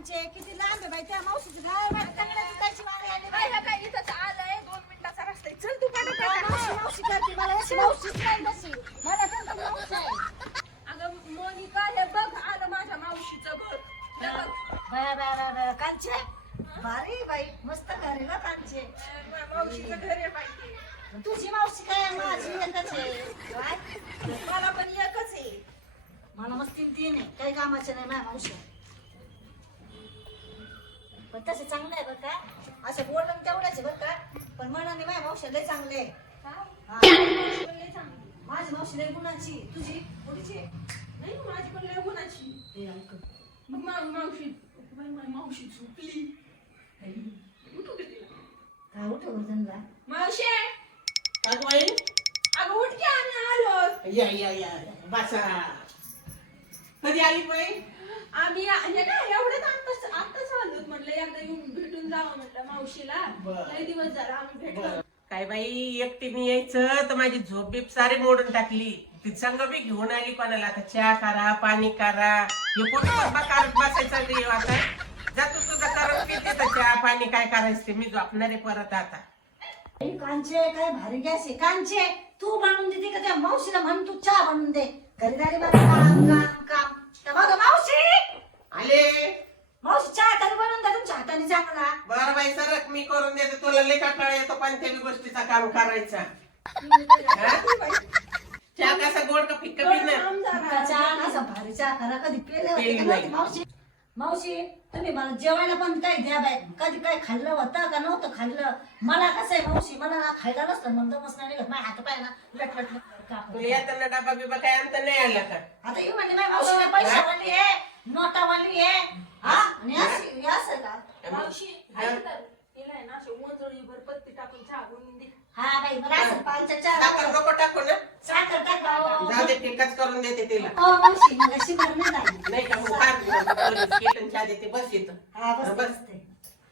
कांचे किती लांब आहे बाई त्या मावशीची गाय वाटकण्याची कायची मारे आली बाई. काय काय इथंच आलंय 2 मिनिटाचा रस्ता आहे. चल तू काय मावशी मावशी करते मला अशी मावशीच नाही तशी मला तर मावशी आहे. अगं मोनिका हे बघ आलं माझ्या मावशीचं घर हे बघ. बाया बाया बाया बाया कांचे भारी बाई मस्त घर आहे ना कांचे. माझ्या मावशीचं घर आहे पाहिजे. तुझी मावशी काय माझी एकच आहे काय मला पण एकच आहे. मला मस्त तीन तीन आहे काही कामाचे नाही माझ्या मावशी पण तसे चांगलं आहे बरं का असं बोलणं तेवढंच आहे बरं का पण मनाने माझ्या मावशी लय चांगले आहे. हा? हा. मावशी पण लय चांगली. माझी मावशी लय गुणाची तुझी कुठची आहे? नाही माझी पण लय गुणाची. हे ऐक. मग मावशी माझी मावशी झोपली. उठू दे तिला. काय उठव त्यांना मावशी काकूबाई अगं उठ की आम्ही आलो. या बसा. कधी आली बाई? आम्ही हे काय एवढंच आत्ताच आलोत म्हटलं एकदा येऊन भेटून जावं म्हटलं मावशीला. बरं. लय दिवस झाला आम्ही भेटलो. काय बाई एकटीने यायचं तर माझी झोप बीप सारी मोडून टाकली. ती संग बी घेऊन आली कोणाला आता चहा करा पाणी करा हे कोण करत बसायचं रे आता जातो तुझं करत पिते तर चहा पाणी काय करायचं ते मी झोपणारे परत आता. ए, कांचे काय भारी गॅस आहे कांचे तू बनवून देते का त्या मावशीला म्हण तू चहा बनवून दे घरी मला काम काम काम तर बघा मावशी आले मावशी चहा तरी बनवून द्या तुमच्या हाताने चांगला. बर बाई सरक मी करून देते तुला लय कंटाळा येतो कोणत्याही गोष्टीचा काम करायचा. चहा कसा गोड का फिक्का पिणार चहा असा भारी चहा करा कधी पेले होते पेली का नाही. नव्हते मावशी मावशी तुम्ही मला जेवायला पण काही द्या बाई कधी काय खाल्लं होतं का नव्हतं खाल्लं मला कसं आहे मावशी मला ना खायला नसतं म्हणतो मस्त नाही माझ्या हात पाय ना लट लट लट कापत. तुला येताना डबा बिबा काय आणता नाही आला का? आता येऊ म्हणजे माझ्या मावशीला पैशावाली आहे नोटावाली आहे हा आणि अशी असं का मावशी ऐक तर, तिला आहे ना अशी मोजळीभर पत्ती टाकून चहा बनवून दे. हा बाई मला असं पालच्या साखर चहा नको टाकू ना साखर टाक बाबा. जाऊ दे टिकाच करून देते तिला. हो मावशी मग अशी भरणं झाली नाही का मग फार चहा देते बस येतं. हा बस बस. बसते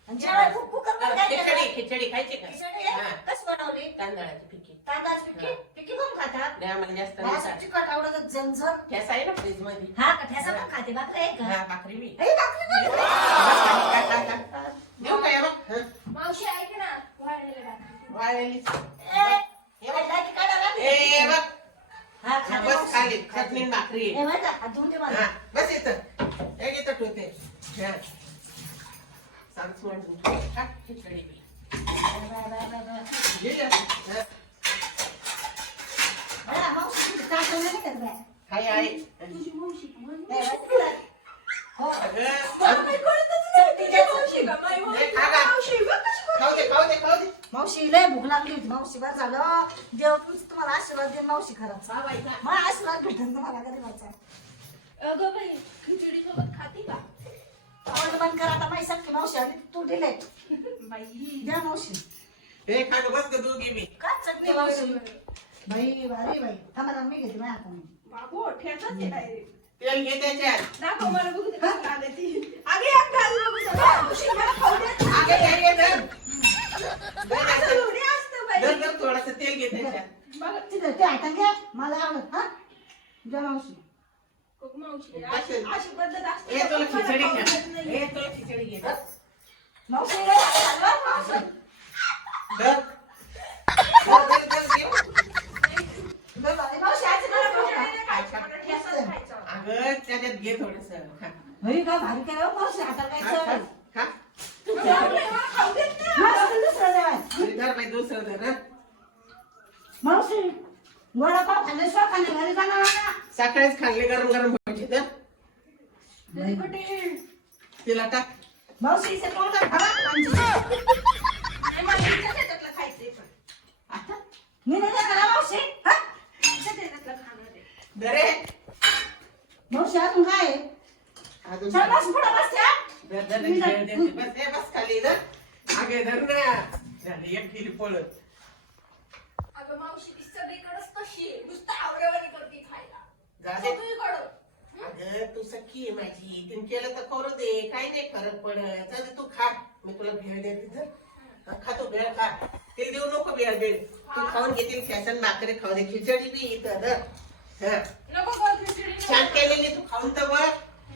आणि जेवायला कुकर मध्ये काय केलं? खिचडी खायची खिचडी का? आहे? हा. कशी बनवली तांदळाची पिकी तांदळाची पिकी पिकी कोण खाता नाही आम्हाला जास्त मला नाही असं खात. तिखट आवडत झणझण ठेसा आहे ना फ्रीज मध्ये. हा का ठेसा पण खाते भाकरी आहे का हा भाकरी बी. ए, भाकरी नाही. देऊ का हे बघ? हं. मावशी ऐक ना वाळलेलं भाकरी. वाळलेलीच. ए, लाईट काढा ना. ए, हे बघ. हा, हा, खाते बस मावशी. खाली चटणी आणि भाकरी आहे. ए, बरं का, हात धुवून दे मला. हा, बस इथं. एक इथं ठेवते. हा. सांस मांडून ठेव. खा खिचडी बी. Bye, bye, bye, bye, bye. लिहिलं? हा. बरं, मावशी, तुम्ही ताटं नाही करत बाय. हाय आहे. तुझी मावशी का माझी? ए, बाय, तिकडं. हो. मला अगं, काही कळतच नाही. तुझी मावशी का माझी मावशी? नाही, खा का? मावशी बघ कशी करते. खाऊ दे खाऊ दे खाऊ दे. मावशी लय भूक लागली होती मावशी बरं झालं देव तुम्हाला आशीर्वाद दे मावशी खरंच हा बाई, खा. मला आशीर्वाद भेटेल तुम्हाला गरीबाचा अगं बाई खिचडी सोबत खाती का? आवड बंद कर आता माहिती सांग मावशी आली तू दिले बाई द्या मावशी हे खा गं, बस गं दोघी बी. का चटणी मावशी बाई भारी बाई थांबा मी घेते माझ्या हाताने बाबू ठेचाच आहे डायरेक्ट. तेल घे त्याच्यात. दाखव मला बघू दे कसं आलं ती. अगं एक घाल बघू दे. मावशी मला खाऊ दे. अगं, हे घे धर. धर, असं धर. थोडी असतं बाई. धर, धर, थोडंसं तेल घे त्याच्यात. बघ तिथे ते हाताने घ्या मला आवडत हा द्या मावशी मावशी असेल. अशी पद्धत असते. हे तुला मला खिचडी खाऊ घे. देत नाही. हे तुला खिचडी घे. धर. मावशी हलवा मावशी धर. धर, धर, धर, घे. धर बाई, मावशी आज मला खाऊ का? खिचडी नाही खायची, मला ठेचाच खायचा होता. अगं, त्याच्यात घे थोडंसं. खा. बाई का भारी केलं हो मावशी हाताला काय खा, खा, चव. खा. मला खाऊ देत नाही. मावशी दुसरं द्या बाई. अरे, धर बाई, दुसरं धर, हं. मावशी वडापाव खाल्ल्याशिवाय खाणे घरी जाणार ना सकाळीच खाल्ले गरम गरम भजी तर तरी कुठे? तिला टाक. मावशी इथे तोंडात घाला कांजी. नाही, मला इच्छाच आहे त्यातलं खायचंय पण. आता मी नाही देणार हा, मावशी हा? इच्छाच आहे त्यातलं खाणार आहे. धरे. मावशी अजून काय आहे? अजून चल बस पुढं बस या. धर, धर, धर, धर, धर. बस, हे बस खाली धर. आगे धर ना. झाली एक किली पळत. अगं मावशी ती सगळीकडेच कशी आहे. नुसतं आवडीवाणी करते खायला. झाले. सगळीकडं. अगं तू सख्खी आहे माझी. तिने केलं तर करू दे. काही नाही फरक पडत. जाऊ दे, तू खा. मी तुला भेळ देते तर खातो भेळ खा. ते देऊ नको भेळ दे. तू खाऊन घेतील फॅशन भाकरी खाऊ दे. खिचडी बी इथं धर. नको गं, खिचडी नको. छान केलेली तू खाऊन तर बघ.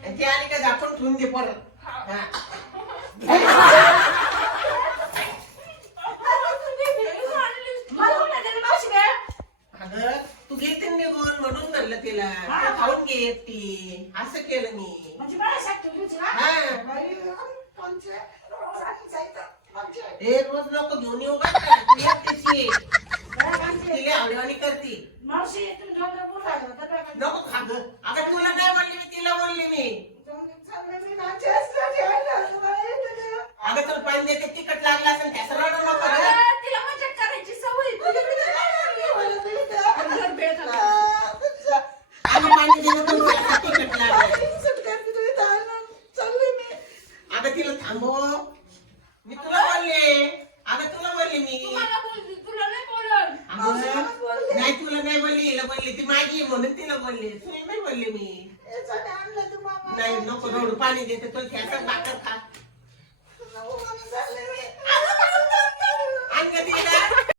आणि ती आली का झाकून ठेवून दे परत. हा, हा. मला कुठं देते मावशी वेळ? अगं तू घेते निघून म्हणून म्हणलं तिला तू खाऊन घे एकटी असं केलं मी. म्हणजे मला शाक ठेवली ना? हा बाई, पंचे, रोज आणि जायचं, पंचे. हे रोज नको घेऊन येऊ बरं का तू एकटीच ये. बरं, पंचे. तिला आवडीवाणी करती. मावशी तुम्ही जाऊन दे, बोलू लागलं. तर काय नको खा गं. अगं तुला नाही बोलली मी तिला बोलली मी. जाऊन दे, चाललंय मी नाचे असलं जेवायला. बाई, तुझं. अगं तुला पाणी देते तिखट लागला असेल त्याचं रडू नको रे. तिला मजाक करायची सवय तुझं किती काय लागली मला तुझं? घर बेळ झालं. तुझं. अगं पाणी दिलं पण तुला तिखट लागलं. सुटका तुझी चाललं. चाललंय मी. अगं तिला थांबव. मी तुला बोलले. अगं तुला बोलले मी. तुम्हाला बोलली तुला नाही बोलत. अगं नाही तुला नाही बोलली हिला बोलली ती माझी आहे म्हणून तिला बोलली तुला नाही बोलले मी. याचं आणलं तू मामा. नाही नको रडू पाणी देते तुला त्याचं भाकर खा